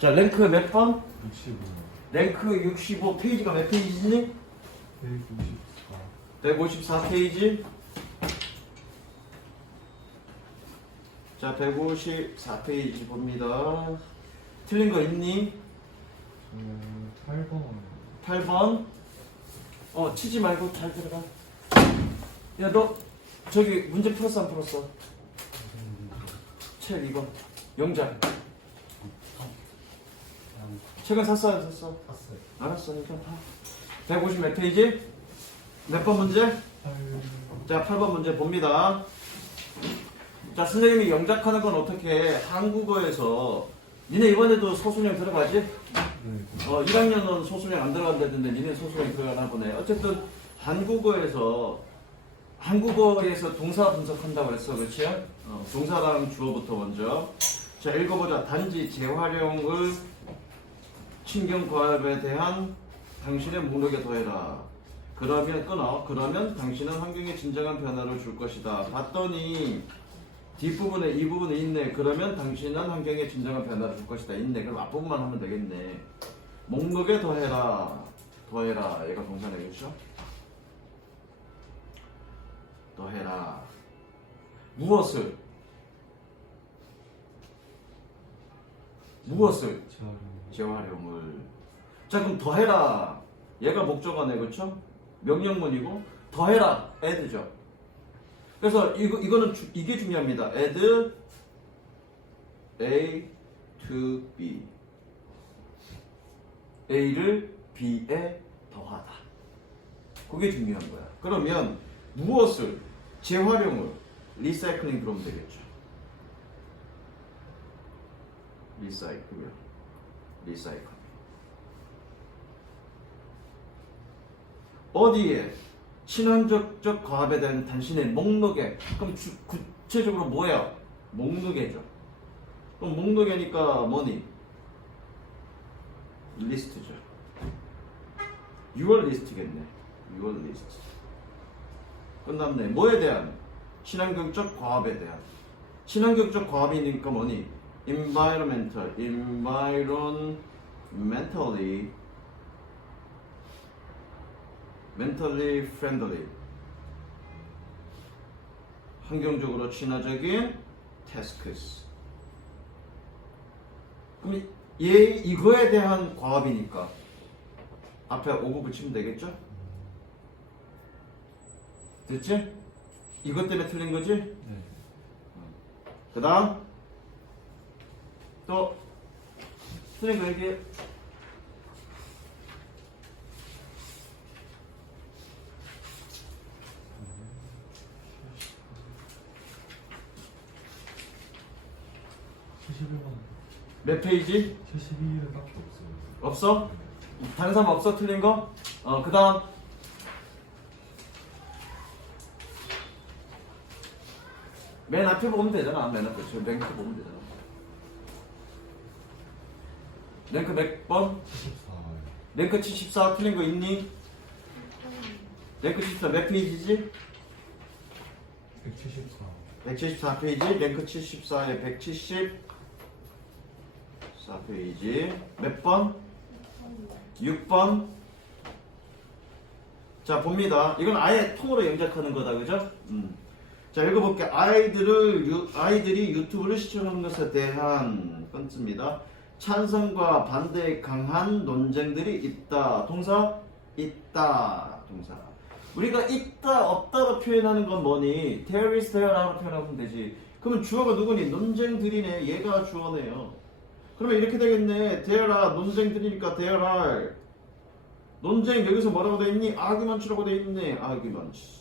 자, 랭크 몇 번? 65. 랭크 65 페이지가 몇 페이지니? 154. 154페이지. 자, 154페이지 봅니다. 틀린 거 있니? 8번. 8번. 치지 말고 잘 들어가. 야, 너 저기 문제 풀었어, 안 풀었어? 책 이거. 영작. 책은 샀어, 안 샀어? 샀어요. 알았어, 일단 봐. 150 몇 페이지? 몇 번 문제? 8. 자, 8번 문제 봅니다. 자, 선생님이 영작하는 건 어떻게 해? 한국어에서 니네 이번에도 소수령 들어가지? 네. 1학년은 소수령 안 들어간다던데 니네 소수령 들어가나 보네. 어쨌든 한국어에서 동사 분석한다고 했어, 그렇지? 동사랑 주어부터 먼저. 자, 읽어보자. 단지 재활용을 친경과업에 대한 당신의 목록에 더해라. 그러면 끊어. 그러면 당신은 환경에 진정한 변화를 줄 것이다. 봤더니 뒷부분에 이 부분에 있네. 그러면 당신은 환경에 진정한 변화를 줄 것이다. 있네. 그럼 앞부분만 하면 되겠네. 목록에 더해라. 더해라. 얘가 동사네, 그렇죠? 더해라. 무엇을? 무엇을? 재활용을. 자, 그럼 더해라. 얘가 목적어네, 그렇죠? 명령문이고 더해라. add죠. 그래서 이거는 이게 중요합니다. add A to B. A를 B에 더하다. 그게 중요한 거야. 그러면 무엇을? 재활용을 리사이클링 그러면 되겠죠. 리사이클. 어디에? 친환경적 과업에 대한 당신의 목록에. 그럼 구체적으로 뭐야? 목록에죠. 그럼 목록이니까 뭐니? 리스트죠. your 리스트겠네. your 리스트. 끝났네. 뭐에 대한? 친환경적 과업에 대한. 친환경적 과업이니까 뭐니? mentally friendly. 환경적으로 친화적인 tasks. 그럼 이거에 대한 과업이니까 앞에 오브 붙이면 되겠죠? 됐지? 이것 때문에 틀린 거지? 네. 그 다음 또 틀린 거 얘기해. 몇 페이지? 72일은 딱히 없어요. 없어? 다른 사람 없어? 틀린 거? 그 다음 맨 앞에 보면 되잖아. 맨 앞에 저 랭크 보면 되잖아. 랭크 몇 번? 74. 랭크 74 틀린 거 있니? 랭크 74 몇 페이지지? 174. 174페이지. 랭크 74에 174페이지. 몇 번? 6번. 자, 봅니다. 이건 아예 통으로 영작하는 거다, 그죠? 자, 읽어볼게. 아이들이 유튜브를 시청하는 것에 대한 건습니다. 찬성과 반대의 강한 논쟁들이 있다. 동사? 있다. 동사. 우리가 있다, 없다로 표현하는 건 뭐니? There is there라고 표현하면 되지. 그러면 주어가 누구니? 논쟁들이네. 얘가 주어네요. 그러면 이렇게 되겠네. There are 논쟁들이니까 there are. 논쟁 여기서 뭐라고 돼 있니? arguments라고 돼 있네. arguments.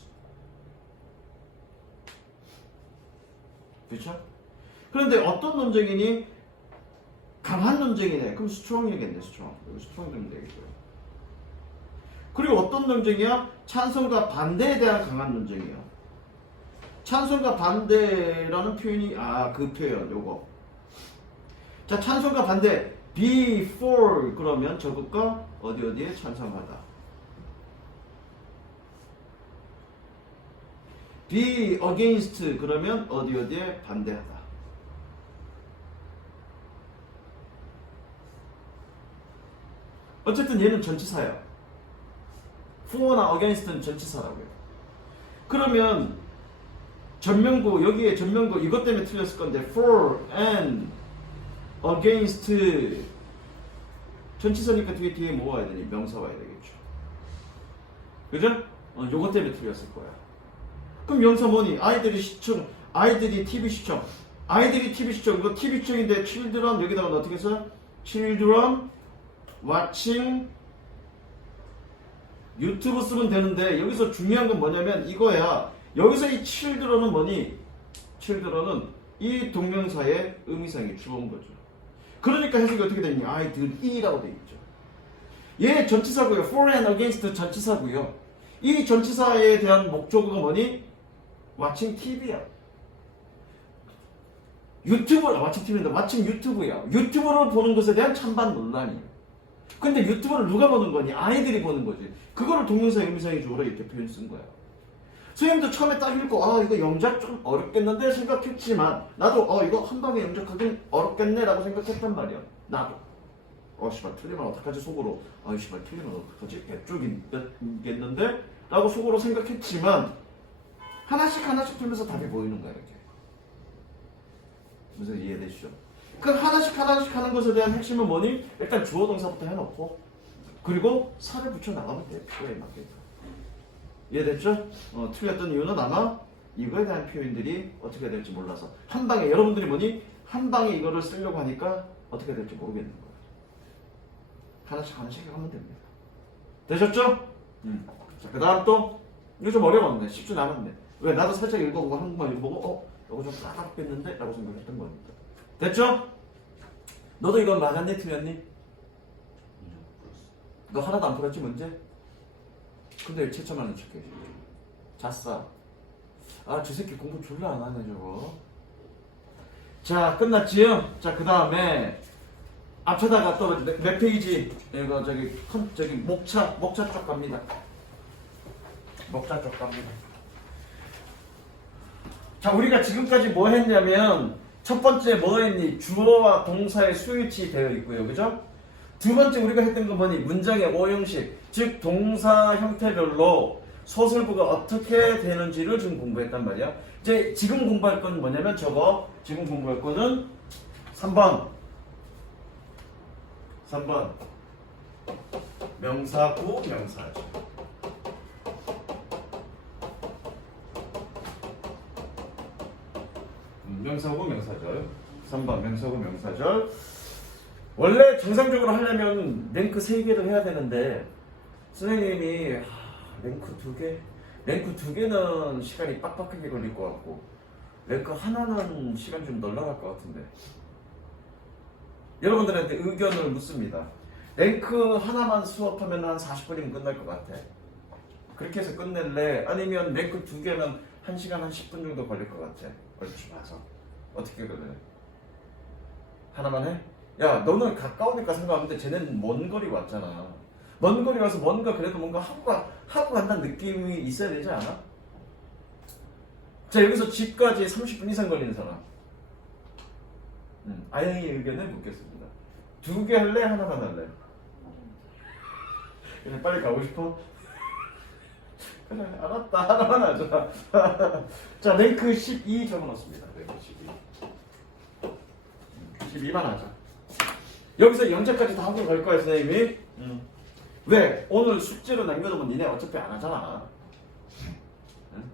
그렇죠? 그런데 어떤 논쟁이니? 강한 논쟁이네. 그럼 strong이겠네. strong. 여기 strong 되면 되겠고요. 그리고 어떤 논쟁이야? 찬성과 반대에 대한 강한 논쟁이야. 찬성과 반대라는 표현이 그 표현 요거. 자, 찬성과 반대 be for 그러면 저것과 어디에 찬성하다. be against 그러면 어디에 반대하다. 어쨌든 얘는 전치사야. for나 against는 전치사라고요. 그러면 전면구 여기에 전면구 이것 때문에 틀렸을 건데 for and against 전치사니까 뒤에 뭐 와야 되니? 명사 와야 되겠죠. 그죠? 요것 때문에 틀렸을 거야. 그럼 명사 뭐니? 아이들이 시청, 아이들이 TV 시청, 아이들이 TV 시청. 이거 TV 시청인데 children 여기다가 어떻게 써? children watching 유튜브 쓰면 되는데 여기서 중요한 건 뭐냐면 이거야. 여기서 이 children은 뭐니? children은 이 동명사의 의미상이 주어인 거죠. 그러니까 해석이 어떻게 되니? 아이들이라고 돼 있죠. 얘 전치사고요. for and against 전치사고요. 이 전치사에 대한 목적어가 뭐니? watching TV야. watching TV인데 watching 유튜브야. 유튜브를 보는 것에 대한 찬반 논란이에요. 근데 유튜브를 누가 보는 거니? 아이들이 보는 거지. 그거를 동명사 의미상의 주어로 이렇게 표현 쓴 거야. 선생님도 처음에 딱 읽고 이거 영작 좀 어렵겠는데 생각했지만 나도 이거 한 방에 영작하긴 어렵겠네 라고 생각했단 말이야. 나도 씨발 틀리면 어떡하지 속으로 씨발 틀리면 어떡하지? 개쪽이겠는데? 라고 속으로 생각했지만 하나씩 풀면서 답이 보이는 거야 이렇게. 무슨 이해되시죠? 그 하나씩 하는 것에 대한 핵심은 뭐니? 일단 주어 동사부터 해놓고 그리고 살을 붙여 나가면 돼. 표현에 맞게. 이해됐죠? 틀렸던 이유는 아마 이거에 대한 표현들이 어떻게 될지 몰라서 한 방에 여러분들이 뭐니? 한 방에 이거를 쓰려고 하니까 어떻게 될지 모르겠는 거예요. 하나씩 하면 됩니다. 되셨죠? 자, 그 다음 또 이거 좀 어려웠네. 10주 남았네. 왜? 나도 살짝 읽어보고 한국말 읽어보고 이거 좀 까다롭겠는데? 라고 생각했던 거니까. 됐죠? 너도 이건 맞았니? 틀렸니? 너 하나도 안 풀었지 문제? 근데 왜 채점하는 척해? 잤어. 저 새끼 공부 졸라 안 하네 저거. 자 끝났지요? 자 그 다음에 앞에다가 또 몇 페이지? 이거 저기 목차 쪽 갑니다. 목차 쪽 갑니다. 자 우리가 지금까지 뭐 했냐면 첫 번째 뭐 했니? 주어와 동사의 수일치 되어 있고요. 그죠? 두 번째 우리가 했던 건 뭐니? 문장의 오형식, 즉 동사 형태별로 소설부가 어떻게 되는지를 지금 공부했단 말이야. 이제 지금 공부할 건 뭐냐면 지금 공부할 거는 3번 명사구 명사절. 명사구 명사절. 3번 명사구 명사절. 원래 정상적으로 하려면 랭크 3개를 해야 되는데 선생님이 랭크 2개? 랭크 2개는 시간이 빡빡하게 걸릴 것 같고 랭크 하나는 시간 좀 널널할 것 같은데 여러분들한테 의견을 묻습니다. 랭크 하나만 수업하면 한 40분이면 끝날 것 같아. 그렇게 해서 끝낼래? 아니면 랭크 2개면 1시간 한 10분 정도 걸릴 것 같아. 얼추 봐서 어떻게 그래? 하나만 해? 야 너는 가까우니까 생각하는데 쟤는 먼 거리 왔잖아. 먼 거리 와서 뭔가 그래도 뭔가 하고 간다는 느낌이 있어야 되지 않아? 자 여기서 집까지 30분 이상 걸리는 사람. 아영이 의견을 묻겠습니다. 2개 할래? 하나만 할래? 그냥 빨리 가고 싶어? 그래 알았다 하나만 하자. 자 랭크 12 적어놓습니다. 랭크 12 12만 하자. 여기서 영재까지 다 하고 갈 거야 선생님이. 왜? 오늘 숙제로 남겨두면 니네 어차피 안 하잖아.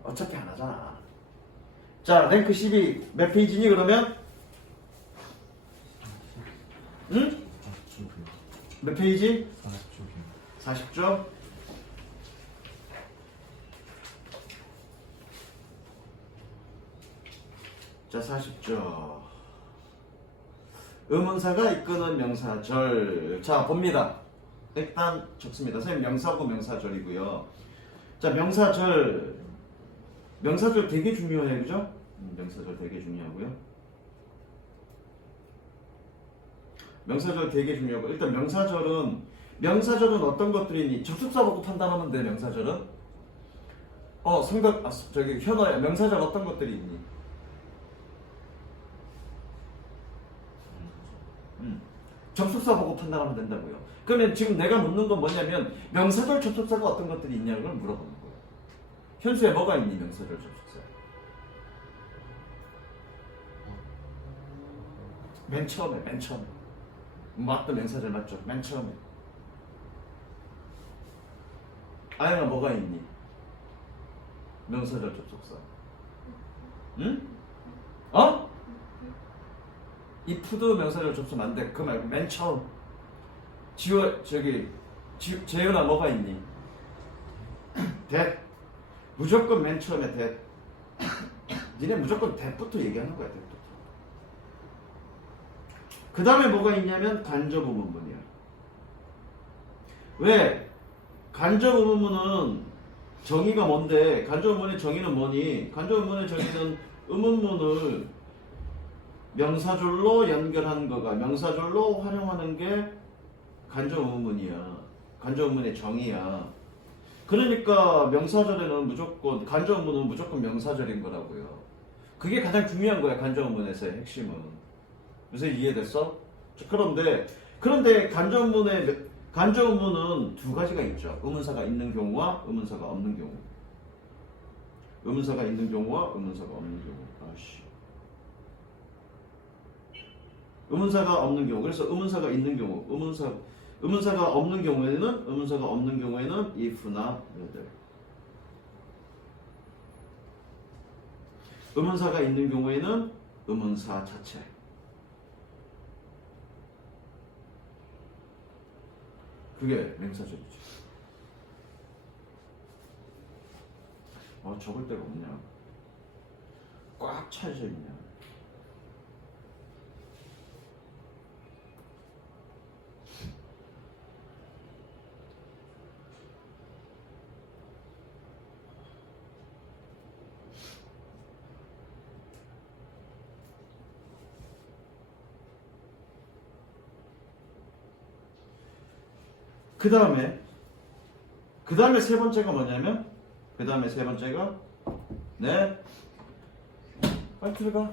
어차피 안 하잖아. 자 랭크 12 몇 페이지니 그러면? 응? 몇 페이지? 40쪽. 자 40쪽. 의문사가 이끄는 명사절. 자 봅니다. 일단 적습니다. 선생님 명사고 명사절이고요. 자 명사절 되게 중요해요. 그죠? 명사절 되게 중요하고요. 명사절 되게 중요하고 일단 명사절은 어떤 것들이니? 접속사 보고 판단하면 돼. 명사절은 현어야. 명사절 어떤 것들이 있니? 접속사 보고 판단하면 된다고요. 그러면 지금 내가 묻는 건 뭐냐면 명사절 접속사가 어떤 것들이 있냐는 걸 물어보는 거예요. 현수에 뭐가 있니 명사절 접속사? 맨 처음에 맞다 명사절 맞죠? 맨 처음에 아영아 뭐가 있니? 명사절 접속사 응? 어? if도 명사절 접속 안 돼. 그 말고 맨 처음 재현아 뭐가 있니? that 무조건 맨 처음에 that 니네 무조건 that부터 얘기하는 거야. that부터. 그 다음에 뭐가 있냐면 간접 의문문이야. 왜? 간접 의문문은 정의가 뭔데? 간접 의문문의 정의는 뭐니? 간접 의문문의 정의는 의문문을 명사절로 연결한 거가 명사절로 활용하는 게 간접 의문문이야. 간접 의문문의 정의야. 그러니까 명사절에는 무조건 간접 의문은 무조건 명사절인 거라고요. 그게 가장 중요한 거야. 간접 의문에서의 핵심은. 요새 이해됐어? 그런데 간접 의문은 두 가지가 있죠. 의문사가 있는 경우와 의문사가 없는 경우. 의문사가 있는 경우와 의문사가 없는 경우. 의문사가 없는 경우. 그래서 의문사가 있는 경우, 의문사가 없는 경우에는 if나 rather. 의문사가 있는 경우에는 의문사 자체. 그게 명사절이죠. 적을 데가 없냐? 꽉 차져 있냐? 그 다음에 세 번째가 뭐냐면 네 빨리 들어가.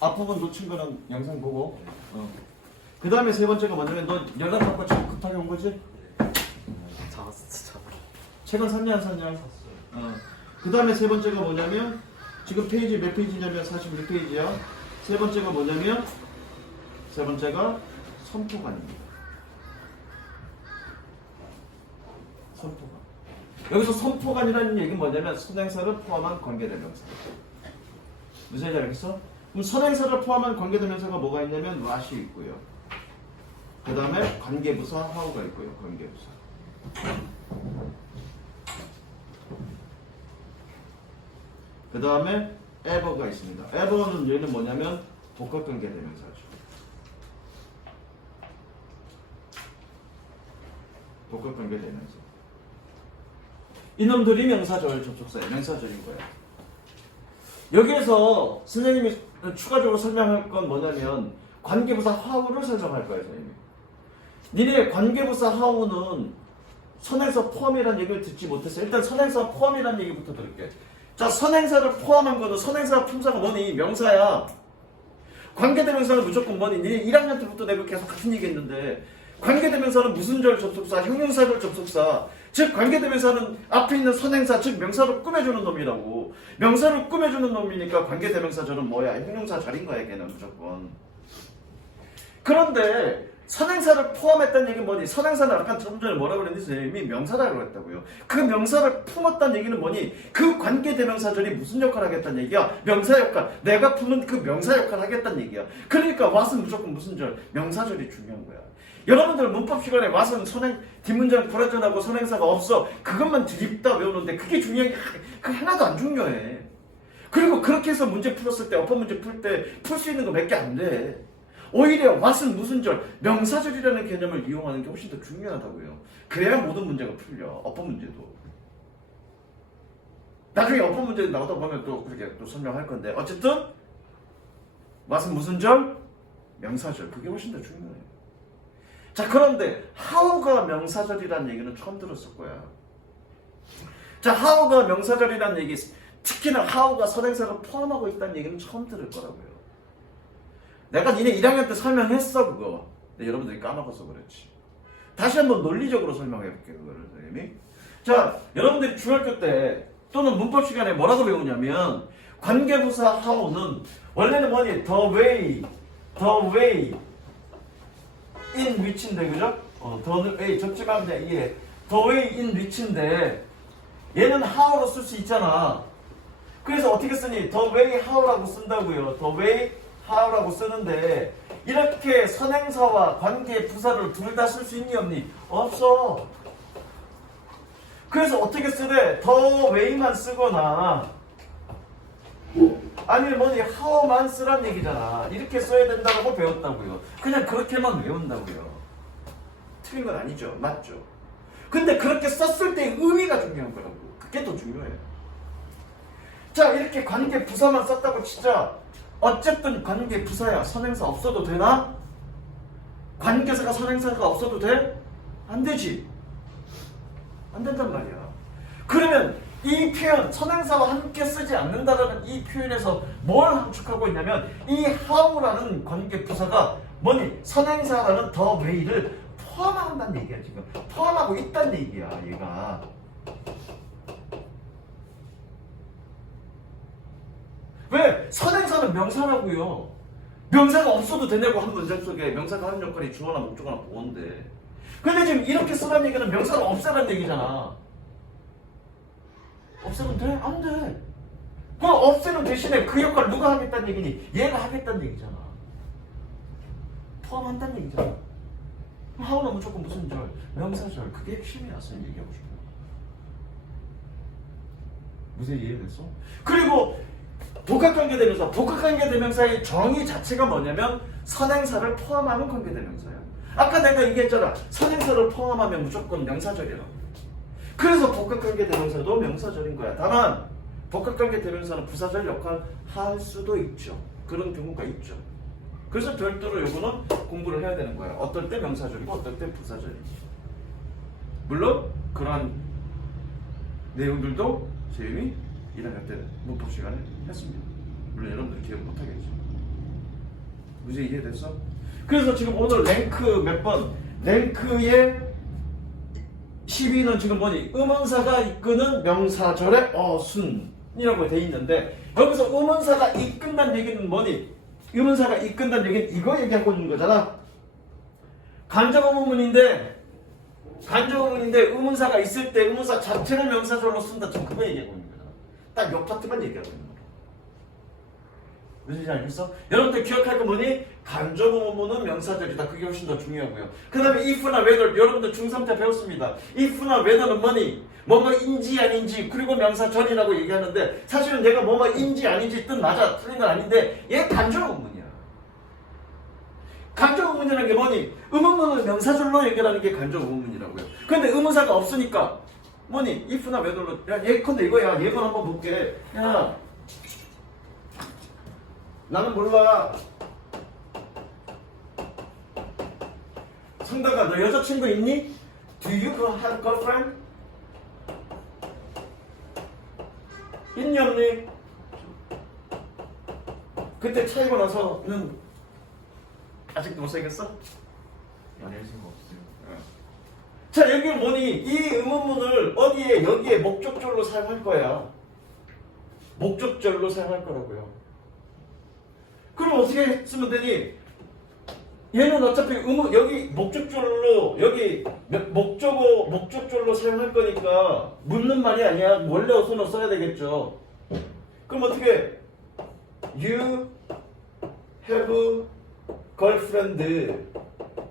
앞부분 놓친 거는 영상 보고. 그 다음에 세 번째가 뭐냐면 너 연락 받고 지금 급하게 온 거지? 잡았어. 책은 샀냐 안 샀냐? 그 다음에 세 번째가 뭐냐면 지금 페이지 몇 페이지냐면 46페이지야. 세 번째가 뭐냐면 선포관입니다. 선포관. 여기서 선포관이라는 얘기는 뭐냐면 선행사를 포함한 관계대명사. 무슨 얘기 알겠어? 그럼 선행사를 포함한 관계대명사가 뭐가 있냐면 what이 있고요. 그 다음에 관계부사 how가 있고요. 관계부사. 그 다음에 ever가 있습니다. ever는 얘는 뭐냐면 복합관계대명사죠. 복합관계대명사. 이놈들이 명사절 접속사예요. 명사절인 거예요. 여기에서 선생님이 추가적으로 설명할 건 뭐냐면 관계부사 how를 설명할 거예요. 선생님이. 니네 관계부사 how는 선행사 포함이라는 얘기를 듣지 못했어요. 일단 선행사 포함이라는 얘기부터 들을게. 자, 선행사를 포함한 거는 선행사 품사가 뭐니? 명사야. 관계대명사는 무조건 뭐니? 니네 1학년 때부터 내가 계속 같은 얘기 했는데 관계대명사는 무슨 절 접속사, 형용사절 접속사. 즉 관계대명사는 앞에 있는 선행사, 즉 명사를 꾸며주는 놈이라고. 명사를 꾸며주는 놈이니까 관계대명사절은 뭐야? 형용사절인 거야, 걔는 무조건. 그런데 선행사를 포함했다는 얘기는 뭐니? 선행사는 아까 좀 전에 뭐라고 그랬는지 선생님이 명사라고 했다고요. 그 명사를 품었다는 얘기는 뭐니? 그 관계대명사절이 무슨 역할을 하겠다는 얘기야? 명사 역할. 내가 품은 그 명사 역할을 하겠다는 얘기야. 그러니까 what은 무조건 무슨 절? 명사절이 중요한 거야. 여러분들 문법 시간에 what은 뒷문장 불완전하고 선행사가 없어. 그것만 드립다 외우는데 그게 중요한 게 그 하나도 안 중요해. 그리고 그렇게 해서 문제 풀었을 때 어법 문제 풀 때 풀 수 있는 거 몇 개 안 돼. 오히려 what은 무슨 절, 명사절이라는 개념을 이용하는 게 훨씬 더 중요하다고요. 그래야 모든 문제가 풀려. 어법 문제도. 나중에 어법 문제 나오다 보면 또 그렇게 또 설명할 건데 어쨌든 what은 무슨 절? 명사절. 그게 훨씬 더 중요해요. 자, 그런데 how가 명사절이라는 얘기는 처음 들었을 거야. 자, how가 명사절이라는 얘기, 특히나 how가 선행사를 포함하고 있다는 얘기는 처음 들을 거라고요. 내가 니네 1학년 때 설명했어, 그거. 근데 여러분들이 까먹어서 그렇지. 다시 한번 논리적으로 설명해 볼게요. 그거를 선생님이. 자, 여러분들이 중학교 때 또는 문법 시간에 뭐라고 배우냐면 관계부사 how는 원래는 뭐니? the way in which인데 그죠? the way 접지하면 이게 the way in which인데 얘는 how로 쓸 수 있잖아. 그래서 어떻게 쓰니? the way how라고 쓴다고요. the way how라고 쓰는데 이렇게 선행사와 관계부사를 둘 다 쓸 수 있니 없니? 없어. 그래서 어떻게 쓰래? the way만 쓰거나 아니면 뭐니 how만 쓰란 얘기잖아. 이렇게 써야 된다고 배웠다고요. 그냥 그렇게만 외운다고요. 틀린 건 아니죠. 맞죠? 근데 그렇게 썼을 때 의미가 중요한 거라고. 그게 더 중요해요. 자, 이렇게 관계 부사만 썼다고 치자. 어쨌든 관계 부사야. 선행사 없어도 되나? 관계사가 선행사가 없어도 돼? 안 되지. 안 된단 말이야. 그러면 이 표현, 선행사와 함께 쓰지 않는다라는 이 표현에서 뭘 함축하고 있냐면 이 how라는 관계 부사가 뭐니? 선행사라는 the way를 포함한다는 얘기야. 지금 포함하고 있다는 얘기야. 얘가 왜? 선행사는 명사라고요. 명사가 없어도 되냐고. 한 문장 속에 명사가 하는 역할이 주어나 목적어나 보어인데, 근데 지금 이렇게 쓰라는 얘기는 명사를 없애라는 얘기잖아. 없애면 돼? 안 돼. 그럼 없애는 대신에 그 역할을 누가 하겠다는 얘기니? 얘가 하겠다는 얘기잖아. 포함한다는 얘기잖아. how는 무조건 무슨 절? 명사절. 그게 핵심이야. 선생님 얘기하고 싶어. 무슨 이해됐어? 그리고 복합관계대명사. 복합관계대명사의 정의 자체가 뭐냐면 선행사를 포함하는 관계대명사야. 아까 내가 얘기했잖아. 선행사를 포함하면 무조건 명사절이라고. 그래서 복합관계대명사도 명사절인 거야. 다만 복합관계대명사는 부사절 역할 할 수도 있죠. 그런 경우가 있죠. 그래서 별도로 요거는 공부를 해야 되는 거야. 어떨 때 명사절이고 어떨 때 부사절이지. 물론 그러한 내용들도 선생님이 1학년 때 문법 시간에 했습니다. 물론 여러분들이 기억 못하겠죠. 무지 이해됐어? 그래서 지금 오늘 랭크 몇 번? 랭크의 12는 지금 뭐니? 의문사가 이끄는 명사절의 어순이라고 돼 있는데, 여기서 의문사가 이끈다는 얘기는 뭐니? 의문사가 이끈다는 얘기는 이거 얘기하고 있는 거잖아. 간접의문인데 의문사가 있을 때 의문사 자체를 명사절로 쓴다. 지금 그거 얘기하고 있는 거잖아. 딱 요 파트만 얘기하고 있는 거야. 무슨 지 알겠어? 여러분들 기억할 거 뭐니? 간접의문은 명사절이다. 그게 훨씬 더 중요하고요. 그 다음에 if나 whether, 여러분들 중3 때 배웠습니다. if나 whether는 뭐니? 뭐뭐인지 아닌지, 그리고 명사절이라고 얘기하는데 사실은 얘가 뭐뭐인지 아닌지 뜻 맞아. 틀린 건 아닌데 얘 간접의문이야. 간접의문이라는 게 뭐니? 의문문을 명사절로 연결하는 게 간접의문이라고요. 근데 의문사가 없으니까 뭐니? if나 whether로, 야 예컨대 이거야. 예문 한번 볼게. 야 나는 몰라. 성다가 너 여자친구 있니? Do you have girlfriend? 있니 없니? 그때 차이고 나서는 아직도 못생겼어? 연애할 수가 없어요. 자, 여기 뭐니? 이 의문문을 어디에? 여기에 목적절로 사용할 거야. 목적절로 사용할 거라고요. 그럼 어떻게 쓰면 되니? 얘는 어차피 여기 목적절로, 여기 목적절로 사용할 거니까 묻는 말이 아니야. 원래 어순을 써야 되겠죠. 그럼 어떻게? You have girlfriend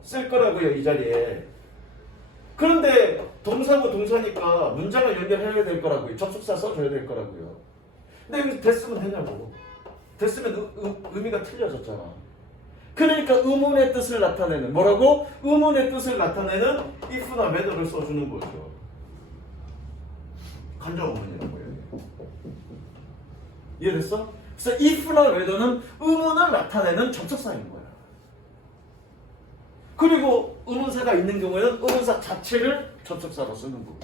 쓸 거라고요, 이 자리에. 그런데 동사고 동사니까 문장을 연결해야 될 거라고요. 접속사 써줘야 될 거라고요. 근데 여기서 됐으면 되냐고. 됐으면 의미가 틀려졌잖아. 그러니까 의문의 뜻을 나타내는, 뭐라고? 의문의 뜻을 나타내는 if나 whether를 써주는 거죠. 간접의문이라고 해요. 이해됐어? 그래서 if나 whether는 의문을 나타내는 접속사인 거야. 그리고 의문사가 있는 경우에는 의문사 자체를 접속사로 쓰는 거고.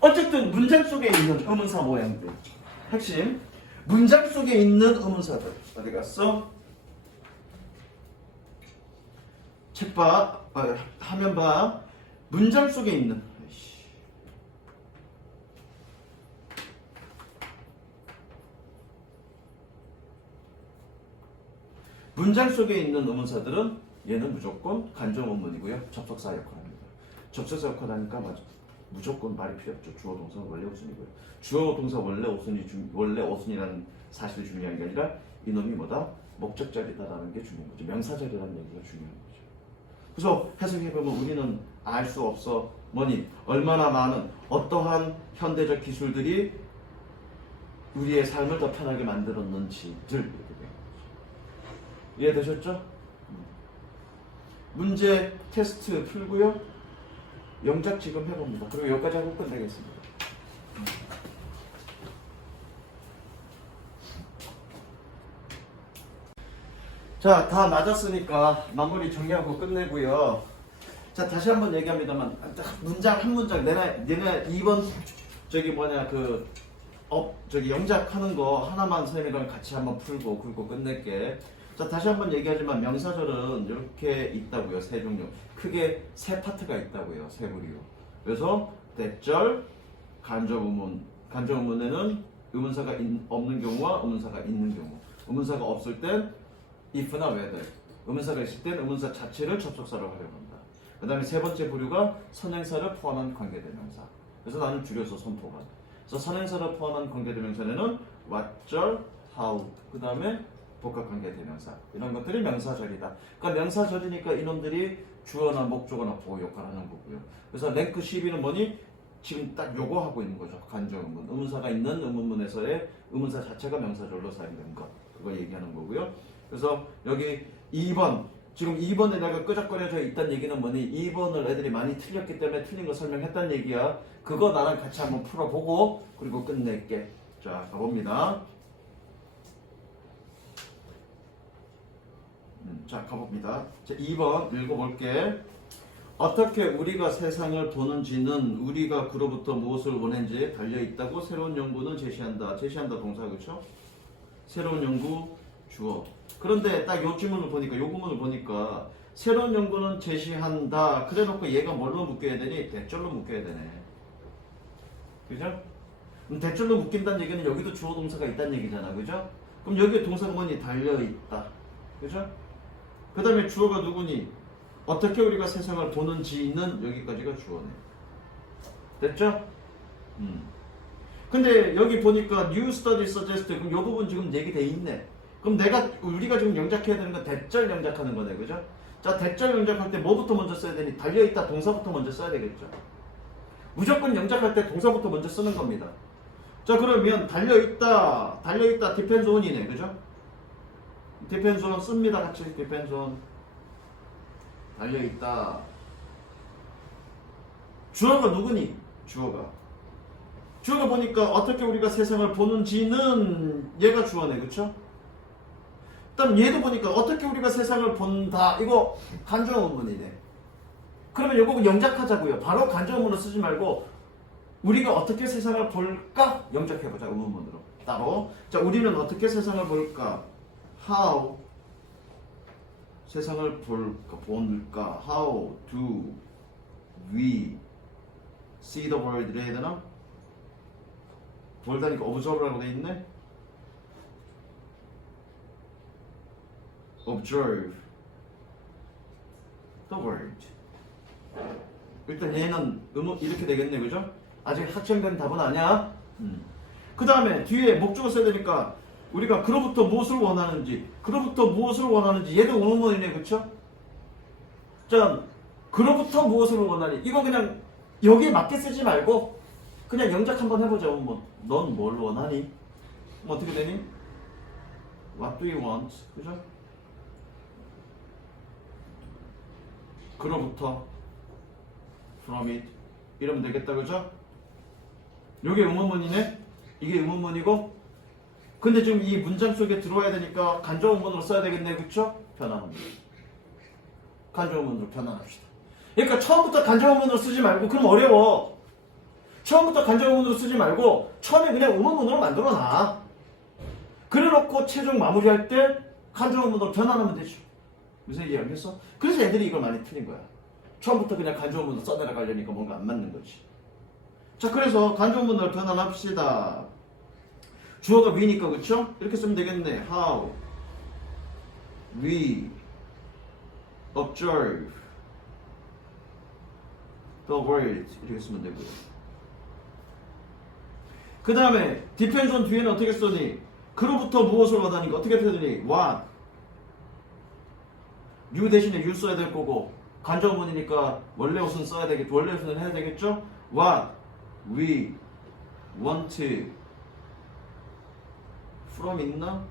어쨌든 문장 속에 있는 의문사 모양들. 핵심. 문장 속에 있는 의문사들. 어디 갔어? 책 봐, 화면 봐. 문장 속에 있는 문장 속에 있는 의문사들은 얘는 무조건 간접 원문이고요. 접속사 역할합니다. 접속사 역할하니까 맞아. 무조건 말이 필요 없죠. 주어 동사 원래 어순이고요. 주어 동사 원래 어순이라는 사실이 중요한 게 아니라 이놈이 뭐다? 목적자리다라는 게 중요한 거죠. 명사절이라는 얘기가 중요한 거죠. 그래서 해석해보면 우리는 알 수 없어 뭐니 얼마나 많은 어떠한 현대적 기술들이 우리의 삶을 더 편하게 만들었는지들 이렇게 된 거죠. 이해되셨죠? 문제 테스트 풀고요. 영작 지금 해봅니다. 그리고 여기까지 하고 끝내겠습니다. 자, 다 맞았으니까 마무리 정리하고 끝내고요. 자, 다시 한번 얘기합니다만 문장 한 문장 내내 2번 영작하는 거 하나만 선생님이랑 같이 한번 풀고 그리고 끝낼게. 자, 다시 한번 얘기하지만 명사절은 이렇게 있다고요. 세 종류. 크게 세 파트가 있다고요. 세 부류. 그래서 대절, 간접의문. 간접의문에는 의문사가 없는 경우와 의문사가 있는 경우. 의문사가 없을 땐 if나 whether. 의문사가 있을 땐 의문사 자체를 접속사로 활용한다. 그 다음에 세 번째 부류가 선행사를 포함한 관계대명사. 그래서 나는 줄여서 선포관. 그래서 선행사를 포함한 관계대명사에는 what절, how. 그 다음에 복합관계대명사. 이런 것들이 명사절이다. 그러니까 명사절이니까 이놈들이 주어나 목적어나 보호 역할을 하는 거고요. 그래서 랭크 12는 뭐니? 지금 딱 요거 하고 있는 거죠. 간접의문. 의문사가 있는 의문문에서의 의문사 자체가 명사절로 사용되는 것. 그걸 얘기하는 거고요. 그래서 여기 2번. 지금 2번에 내가 끄적거려져 있다는 얘기는 뭐니? 2번을 애들이 많이 틀렸기 때문에 틀린 거 설명했다는 얘기야. 그거 나랑 같이 한번 풀어보고 그리고 끝낼게. 자, 가봅니다. 자, 가봅니다. 자, 2번 읽어볼게. 어떻게 우리가 세상을 보는지는 우리가 그로부터 무엇을 원했는지에 달려있다고 새로운 연구는 제시한다. 제시한다 동사 그렇죠? 새로운 연구 주어. 그런데 딱 요 질문을 보니까 요 구문을 보니까 새로운 연구는 제시한다. 그래놓고 얘가 뭘로 묶여야 되니? 대절로 묶여야 되네. 그죠? 대절로 묶인다는 얘기는 여기도 주어 동사가 있다는 얘기잖아. 그죠? 그럼 여기에 동사가 뭐니? 달려있다. 그죠? 그 다음에 주어가 누구니? 어떻게 우리가 세상을 보는지는 여기까지가 주어네. 됐죠? 근데 여기 보니까 new study suggest 그럼 이 부분 지금 얘기돼 있네. 그럼 우리가 지금 영작해야 되는 건 대절 영작하는 거네. 그죠? 자, 대절 영작할 때 뭐부터 먼저 써야 되니? 달려있다 동사부터 먼저 써야 되겠죠. 무조건 영작할 때 동사부터 먼저 쓰는 겁니다. 자, 그러면 달려있다 depends on이네. 그죠? depends on 씁니다. 같이 depends on 달려있다. 주어가 누구니? 주어가 보니까 어떻게 우리가 세상을 보는지는 얘가 주어네. 그쵸? 그다음 얘도 보니까 어떻게 우리가 세상을 본다. 이거 간접원문이네. 그러면 이거 영작하자고요. 바로 간접원문을 쓰지 말고 우리가 어떻게 세상을 볼까? 영작해보자. 의문문으로 따로. 자, 우리는 어떻게 세상을 볼까? How 세상을 볼까? How do we see the world? 이래야 되나? 볼다니까 observe라고 돼 있네? Observe the world. 일단 얘는 이렇게 되겠네. 그죠? 아직 확정된 답은 아니야. 그 다음에 뒤에 목적어 써야 되니까 우리가 그로부터 무엇을 원하는지 얘도 의문문이네. 그쵸? 자, 그로부터 무엇을 원하니? 이거 그냥 여기에 맞게 쓰지 말고 그냥 영작 한번 해보자. 의문문. 넌 뭘 원하니? 그럼 어떻게 되니? What do you want? 그죠? 그로부터 from it 이러면 되겠다. 그죠? 이게 의문문이네. 이게 의문문이고 근데 지금 이 문장 속에 들어와야 되니까 간접문으로 써야 되겠네. 그쵸? 변환합니다. 간접문으로 변환합시다. 그러니까 처음부터 간접문으로 쓰지 말고 그럼 어려워. 처음부터 간접문으로 쓰지 말고 처음에 그냥 의문문으로 만들어놔. 그래놓고 최종 마무리할 때 간접문으로 변환하면 되죠. 무슨 얘기 알겠어? 그래서 애들이 이걸 많이 틀린 거야. 처음부터 그냥 간좋은 문으로 써내려 가려니까 뭔가 안 맞는 거지. 자, 그래서 간좋은 문으로 변환합시다. 주어가 we니까 그쵸? 이렇게 쓰면 되겠네. How we observe the world 이렇게 쓰면 되고요. 그 다음에 depends on 뒤에는 어떻게 써니? 그로부터 무엇을 원하니까 어떻게 표현하니? what you 대신에 you 써야 될 거고 간접문이니까 원래 옷은 써야 되겠죠. 원래 옷은 해야 되겠죠. what we want from 있나?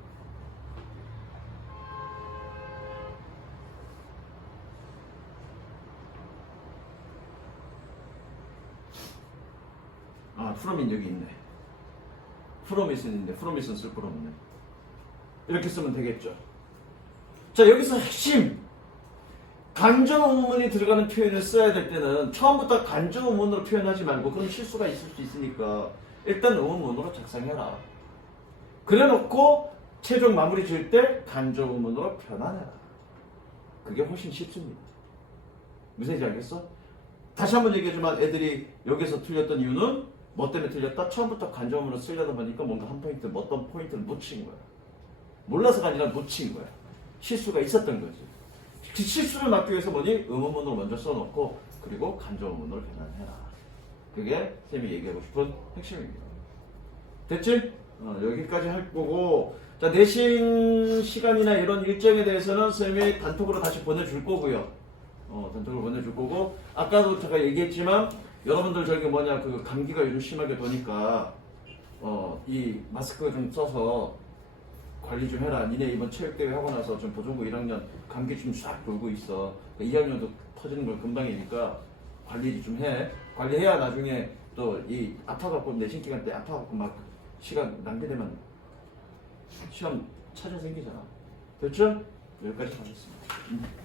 아, from인 여기 있네. 프로미스는 있는데 프로미스는 쓸 거 없네. 이렇게 쓰면 되겠죠. 자, 여기서 핵심 간접 의문이 들어가는 표현을 써야 될 때는 처음부터 간접 의문으로 표현하지 말고 그럼 실수가 있을 수 있으니까 일단 의문으로 작성해라. 그래놓고 최종 마무리 지을 때 간접 의문으로 변환해라. 그게 훨씬 쉽습니다. 무슨 얘기인지 알겠어? 다시 한번 얘기하지만 애들이 여기서 틀렸던 이유는 뭐 때문에 틀렸다? 처음부터 간접문으로 쓰려다 보니까 뭔가 한 포인트, 어떤 포인트를 놓친 거야. 몰라서가 아니라 놓친 거야. 실수가 있었던 거지. 그 실수를 막기 위해서 뭐니? 의문문으로 먼저 써놓고 그리고 간접문으로 변환해라. 그게 쌤이 얘기하고 싶은 핵심입니다. 됐지? 여기까지 할 거고 자, 내신 시간이나 이런 일정에 대해서는 쌤이 단톡으로 다시 보내줄 거고요. 단톡으로 보내줄 거고 아까도 제가 얘기했지만 여러분들 저기 그 감기가 요즘 심하게 도니까 이 마스크 좀 써서 관리 좀 해라. 니네 이번 체육대회 하고 나서 좀 보존고 1학년 감기 좀 싹 돌고 있어. 2학년도 터지는 걸 금방이니까 관리 좀 해. 관리해야 나중에 또 이 아파갖고 내신 기간 때 아파갖고 막 시간 낭비되면 시험 차질 생기잖아. 됐죠? 여기까지 하겠습니다.